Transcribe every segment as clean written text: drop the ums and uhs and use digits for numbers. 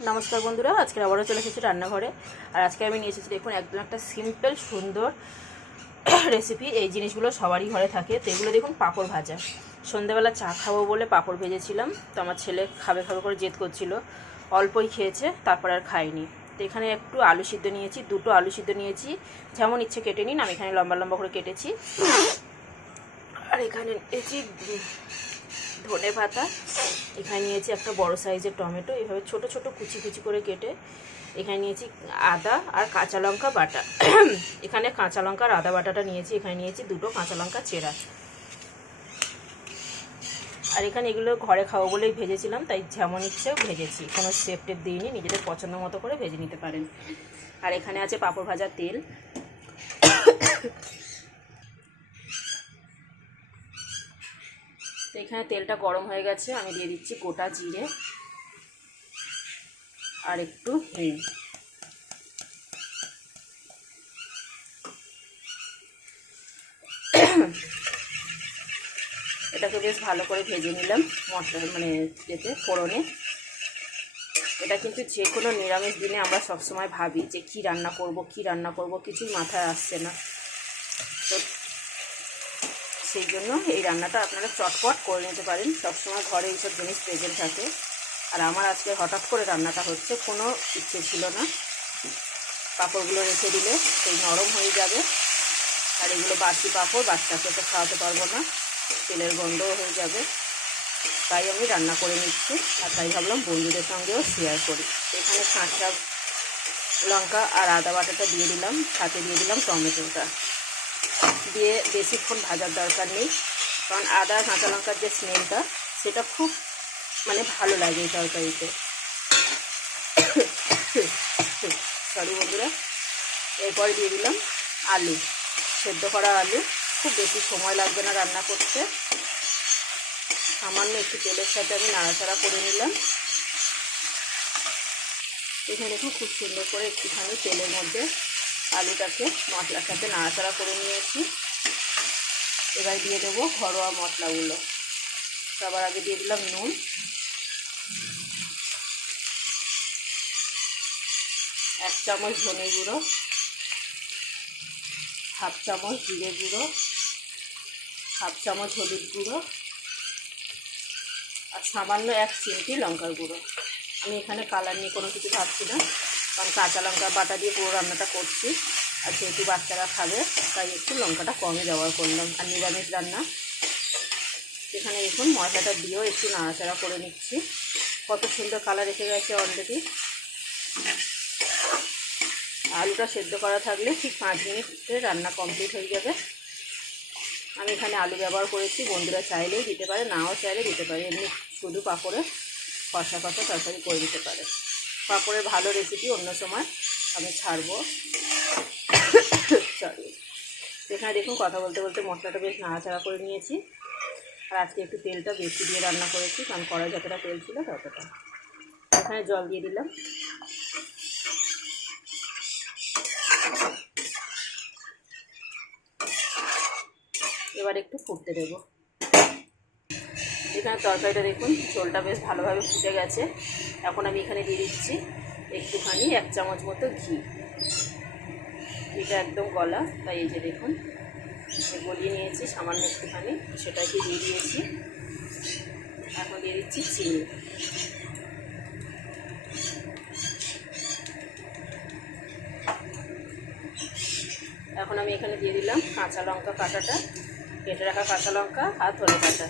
नमस्कार बंधुरा आज के आबारो चले एसेছি রান্নাঘরে। আর আজকে আমি নিয়ে এসেছি দেখুন একদম একটা সিম্পল সুন্দর রেসিপি। এই জিনিসগুলো সবারই ঘরে থাকে। তো এগুলো দেখুন পাঁপড় ভাজা। সন্ধ্যাবেলা চা খাবো বলে পাঁপড় ভেজেছিলাম। তো আমার ছেলে খাবে খাবে করে জেদ করছিল, অল্পই খেয়েছে, তারপর আর খাইনি। তো এখানে একটু আলু সিদ্ধ নিয়েছি, দুটো আলু সিদ্ধ নিয়েছি, যেমন ইচ্ছে কেটে নিন। আমি এখানে লম্বা লম্বা করে কেটেছি। আর এখানে নিয়েছি ধনে পাতা, এখানে নিয়েছি একটা বড় সাইজের টমেটো, এইভাবে ছোট ছোট কুচি কুচি করে কেটে। এখানে নিয়েছি আদা আর কাঁচা লঙ্কা বাটা। এখানে কাঁচা লঙ্কা আর আদা বাটাটা নিয়েছি। এখানে নিয়েছি দুটো কাঁচা লঙ্কা চেরা। আর এখানে এগুলো ঘরে খাবো বলেই ভেজেছিলাম, তাই যেমন ইচ্ছেও ভেজেছি, কোনো শেপ টেপ দিইনি, নিজেদের পছন্দ মতো করে ভেজে নিতে পারেন। আর এখানে আছে পাঁপড় ভাজার তেল। তো এখানে তেলটা গরম হয়ে গেছে, আমি দিয়ে দিচ্ছি গোটা জিরে আর একটু হিং। এটাকে বেশ ভালো করে ভেজে নিলাম মশলা এতে ফোড়নে। এটা কিন্তু যে কোনো নিরামিষ দিনে আমরা সবসময় ভাবি যে কী রান্না করব, কিছুই মাথায় আসছে না। তো সেই জন্য এই রান্নাটা আপনারা চটপট করে নিতে পারেন। সবসময় ঘরে এইসব জিনিস প্রেজেন্ট থাকে। আর আমার আজকে হঠাৎ করে রান্নাটা হচ্ছে, কোনো ইচ্ছে ছিল না। পাঁপড়গুলো রেখে দিলে সেই নরম হয়ে যাবে, আর এগুলো বাড়তি পাঁপড়, বাচ্চাকে তো খাওয়াতে পারবো না, তেলের গন্ধও হয়ে যাবে। তাই আমি রান্না করে নিচ্ছি, আর তাই ভাবলাম বন্ধুদের সঙ্গেও শেয়ার করি। এখানে কাঁচা লঙ্কা আর আদা বাটাটা দিয়ে দিলাম, সাথে দিয়ে দিলাম টমেটোটা। দিয়ে বেশিক্ষণ ভাজার দরকার নেই, কারণ আদা কাঁচা লঙ্কার যে স্মেলটা সেটা খুব ভালো লাগে এই তরকারিতে। সরি বন্ধুরা। এরপরে দিয়ে দিলাম আলু, সেদ্ধ করা আলু। খুব বেশি সময় লাগবে না রান্না করতে। সামান্য একটু তেলের সাথে আমি নাড়াচাড়া করে নিলাম। এখানে দেখুন খুব সুন্দর করে একটুখানি তেলের মধ্যে আলুটাকে মশলার সাথে নাড়াচাড়া করে নিয়েছি। এবার দিয়ে দেবো ঘরোয়া মশলাগুলো। সবার আগে দিয়ে দিলাম নুন, এক চামচ ধনে গুঁড়ো, হাফ চামচ জিরে গুঁড়ো, হাফ চামচ হলুদ গুঁড়ো, আর সামান্য এক চিমটি লঙ্কার গুঁড়ো। আমি এখানে কালার নিয়ে কোনো কিছু ভাবছি না, কারণ কাঁচা লঙ্কা বাটা দিয়ে পুরো রান্নাটা করছি। আর যেহেতু বাচ্চারা খাবে, তাই একটু লঙ্কাটা কমই ব্যবহার করলাম। আর নিরামিষ রান্না। এখানে দেখুন মশলাটা দিয়েও একটু নাড়াচাড়া করে নিচ্ছি। কত সুন্দর কালার এসে গেছে অলরেডি। আলুটা সেদ্ধ করা থাকলে ঠিক 5 মিনিটে রান্না কমপ্লিট হয়ে যাবে। আমি এখানে আলু ব্যবহার করেছি, বন্ধুরা চাইলেই দিতে পারে, নাও চাইলে দিতে পারে। এমনি শুধু পাঁপড়ে কষা কষা তরকারি করে দিতে পারে। পাঁপড়ের ভালো রেসিপি অন্য সময় আমি ছাড়বো। সরি। এখানে দেখুন কথা বলতে বলতে মশলাটা বেশ নাড়াচাড়া করে নিয়েছি। আর আজকে একটু তেলটা বেশি দিয়ে রান্না করেছি, কারণ কড়াই যতটা তেল ছিল ততটা। এখানে জল দিয়ে দিলাম। এবার একটু ফুটতে দেবো। এখানে তরকারিটা দেখুন ঝোলটা বেশ ভালোভাবে ফুটে গেছে। এখন আমি এখানে দিয়ে দিচ্ছি একটুখানি 1 চামচ মতো ঘি। ঘিটা একদম গলা, তাই এই যে দেখুন গলিয়ে নিয়েছি সামান্য একটুখানি, সেটাকে দিয়ে দিয়েছি। এখন দিয়ে দিচ্ছি চিনি। এখন আমি এখানে দিয়ে দিলাম কাঁচা লঙ্কা কাটাটা, কেটে রাখা কাঁচা লঙ্কা আর ধনে পাতা।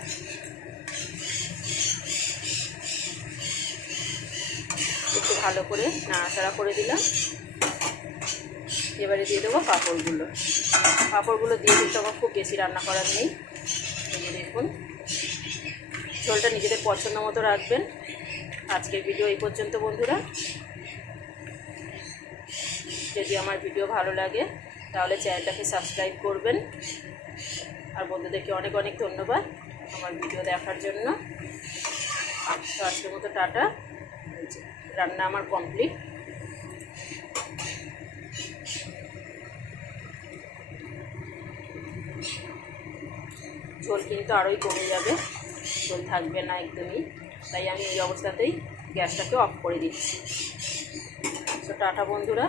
একটু ভালো করে নাড়াচাড়া করে দিলাম। এবারে দিয়ে দেবো পাঁপড়গুলো। পাঁপড়গুলো দিয়ে কিন্তু আমার খুব বেশি রান্না করার নেই। এই দেখুন ঝোলটা নিজেদের পছন্দ মতো রাখবেন। আজকের ভিডিও এই পর্যন্ত বন্ধুরা। যদি আমার ভিডিও ভালো লাগে তাহলে চ্যানেলটাকে সাবস্ক্রাইব করবেন। আর বন্ধুদেরকে অনেক অনেক ধন্যবাদ আমার ভিডিও দেখার জন্য। তো আজকের মতো টাটা। রান্না আমার কমপ্লিট। ঝোল কিন্তু আরোই কমে যাবে, ঝোল থাকবে না একদমই। তাই আমি এই অবস্থাতেই গ্যাসটাকে অফ করে দিচ্ছি। তো টাটা বন্ধুরা।